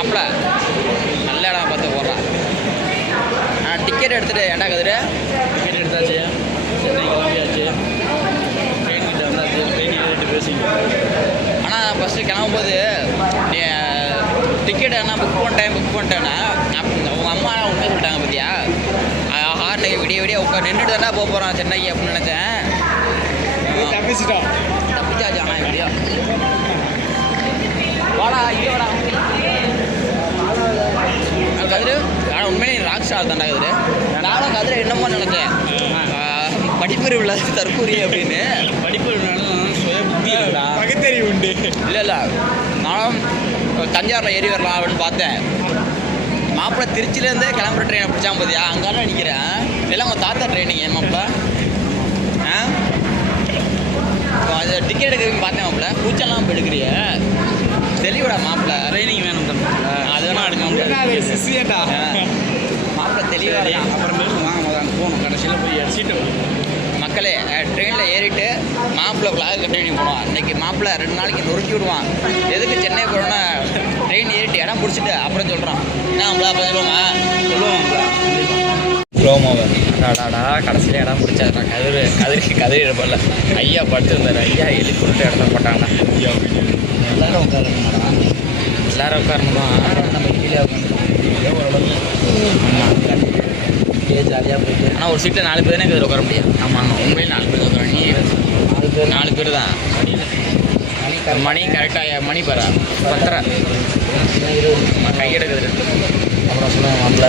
மாப்பிள்ள நல்ல இடம் பார்த்து போடுறான் ஆ டிக்கெட் எடுத்துகிட்டு ஏன்டா கதிரு டிக்கெட் எடுத்தாச்சு. சென்னை கிளம்பியாச்சு. ட்ரெயின் கிட்ட வந்தாச்சு. ட்ரெயின் ஏறிட்டு பேசிங்க ஆனால் ஃபஸ்ட்டு கிளம்பும்போது நீ டிக்கெட் என்ன புக் பண்ணிட்டேன் புக் பண்ணிட்டேன்னா உங்கள் அம்மா உண்மை சொல்லிட்டாங்க பார்த்தியா இன்னைக்கு விடிய விடிய உட்கார் நின்றுட்டு தானே போக போகிறான் சென்னைக்கு அப்படின்னு நினச்சேன். தப்பிச்சிட்டோம் தப்பிச்சாச்சு ஆனால் எப்படியோ. கதிரு நானும் கதிரை என்னமோ நினச்சேன் படிப்பறிவு இல்லாத தற்கூரி அப்படின்னு. படிப்பு இருந்தாலும் சுய புத்தி பகுத்தறிவு உண்டு. இல்லை இல்லை. நானும் தஞ்சாவூரில் ஏறி வரலாம் அப்படின்னு பார்த்தேன். மாப்பிள்ளை திருச்சியிலேருந்தே கிளம்புற ட்ரெயினை பிடிச்சான் பார்த்தியா அங்கே நிற்கிறேன் எல்லாம் உங்கள் தாத்தா ட்ரெயினிங்க மாப்பிள்ளை ஆ? அது டிக்கெட் எடுக்கிறதுக்கு பார்த்தேன் மாப்பிள்ளை கூச்சம்லாம் இப்போ எடுக்கிறிய. தெளிவுடா மாப்பிள்ளை ட்ரைனிங் வேணும் தம்பி. அது வேணா எடுக்க முடியாது மாப்பிள்ளை தெளிவாக இருக்கான் அப்புறமேட்டு வாங்க முதல்ல அங்கே போகணும். கடைசியில் போய் சீட்டை மக்களே ட்ரெயினில் ஏறிட்டு மாப்பிள்ளை ஃப்ளாக் கண்டினியூ பண்ணுவான் இன்னைக்கு மாப்பிள்ளை ரெண்டு நாளைக்கு நொறுக்கி விடுவான். எதுக்கு சென்னை போகிறோன்னா ட்ரெயின் ஏறிட்டு இடம் பிடிச்சிட்டு அப்புறம் சொல்கிறான் என்ன நம்மளா சொல்லுவாங்க? ரோமோவர் டாடா கடைசியில் இடம் பிடிச்சாடா கதிர் கதிரி கதிரி இருப்பல ஐயா படுத்துருந்தாரு. ஐயா எழுதி கொடுத்து இடத்துல போட்டாங்கண்ணா எல்லாரும் உட்காருங்கடா. எல்லாரும் உட்காரணுமா? நம்ம கீழே உட்காந்து ஜாலியாக போயிட்டு ஆனால் ஒரு சீட்டில் நாலு பேர் தானே கதிர் உட்கார முடியும்? ஆமாம் உண்மையில் நாலு பேர் உட்கார நீ நாலு பேர். நாலு பேர் தான். மணி கரெக்டாக மணி பாரா? பத்தரை. இருபது கையெடுக்குது அப்புறம் மாப்பிள்ள.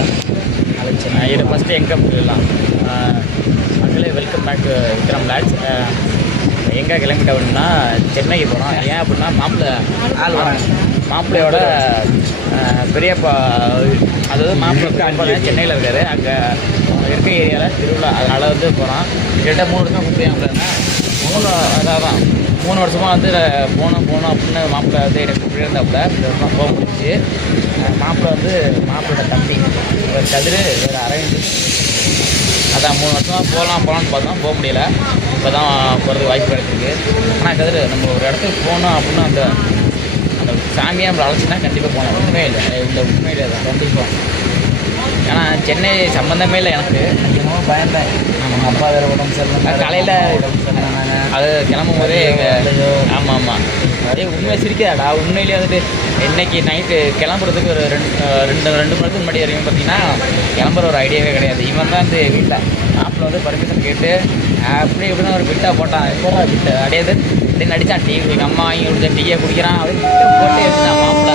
நாளைக்கு சென்னை இது ஃபஸ்ட்டு எங்கே போயிடலாம் மக்களே வெல்கம் பேக் விக்ரம் லேட்ஸ் எங்கே கிளம்பிட்ட அப்படின்னா சென்னைக்கு போகிறோம் ஏன் அப்படின்னா மாப்பிள்ளை ஆள் வராங்க. மாப்பிள்ளையோட பெரியப்பா அதாவது மாப்பிள்ளை சென்னையில் இருக்காரு. அங்கே இருக்க ஏரியாவில் திருவிழா அதனால் வந்து போகிறோம் கிட்ட மூணு வருஷம் கூப்பிடுவாங்க மூணு அதான் மூணு வருஷமாக வந்து போகணும் போகணும் அப்படின்னு மாப்பிள்ளை வந்து எனக்கு கூப்பிட்டு இருந்தாப்புல. இந்த வருஷம் போக முடிச்சு மாப்பிள்ளை வந்து மாப்பிள்ளோட தம்பி. ஒரு கதிர் வேறு அரவிந்த். அதான் மூணு வருஷமாக போகலாம் போகலான்னு பார்த்தோம். போக முடியல. இப்போ தான் போகிறதுக்கு வாய்ப்பு கிடைச்சிருக்கு. ஆனால் கதிர் நம்ம ஒரு இடத்துக்கு போகணும் அப்படின்னு அந்த அந்த ஃபேமிலியாக நம்மளை அழைச்சினா கண்டிப்பாக போகலாம். ஒன்றுமே இல்லை. இந்த உண்மை இல்லை தான். கண்டிப்பாக ஏன்னா சென்னை சம்மந்தமே இல்லை எனக்கு. பயந்தேன். நம்ம அப்பா வேறு உடம்பு சரியில்லை காலையில் அது கிளம்பும் போதே எங்கள் அதே உண்மை சிரிக்காடா உண்மையிலேயே வந்துட்டு இன்னைக்கு நைட்டு கிளம்புறதுக்கு ஒரு ரெண்டு ரெண்டு ரெண்டு மணி நேரத்துக்கு முன்னாடி வரைக்கும் பார்த்தீங்கன்னா கிளம்புற ஒரு ஐடியாவே கிடையாது. இவன் தான் வந்து வீட்டில் மாப்பிள்ள வந்து பர்மிஷன் கேட்டு அப்படி இப்படின்னு ஒரு பிட்டா போட்டான். எப்போடா பிட்டு அடையாது அப்படின்னு நடிச்சான் டீ எங்கள் அம்மா வாங்கி கொடுத்த டீயை குடிக்கிறான். அப்படின்னு பிட்டை போட்டு எடுத்தான் மாப்பிள்ள.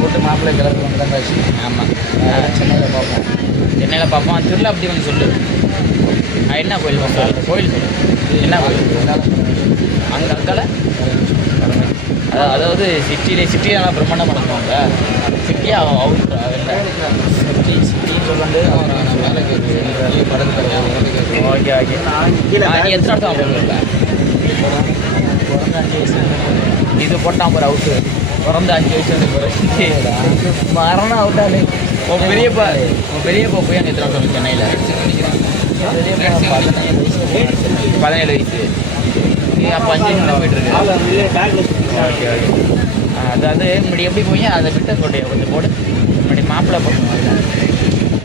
பிட்டை மாப்பிள்ளை கிளம்பி வந்தாச்சு. ஆமாம் சென்னையில் பார்ப்போம் சென்னையில் பார்ப்போம். திருவிழா பற்றி கொஞ்சம் சொல்லு. என்ன கோயில் கோயில் என்ன கோயில்? அங்கே அங்கால? அதாவது அதாவது சிட்டியிலே சிட்டியில் பிரம்மாண்டம் நடத்துவாங்க. சிட்டியா அவுட்ரா சிட்டி சிட்டின்னு சொல்லிட்டு அவன் வேலைக்கு ஓகே ஓகே. நீ எத்தனை அஞ்சு வயசு இது போட்டான் ஒரு அவுட்டு பிறந்த அஞ்சு வயசு மரணம் அவுட்டாலே உன் பெரியப்பா உன் பெரியப்பா போய் அங்கே எத்தனை வருஷம் சென்னையில். பதினேழு வயசு. பதினேழு நீ அப்போ அஞ்சு வயசு போயிட்டு இருக்கு. ஓகே ஓகே அதாவது முன்னாடி எப்படி போய் அதை விட்ட போட்டு கொஞ்சம் போடு. முன்னாடி மாப்பிள்ளை போட்டு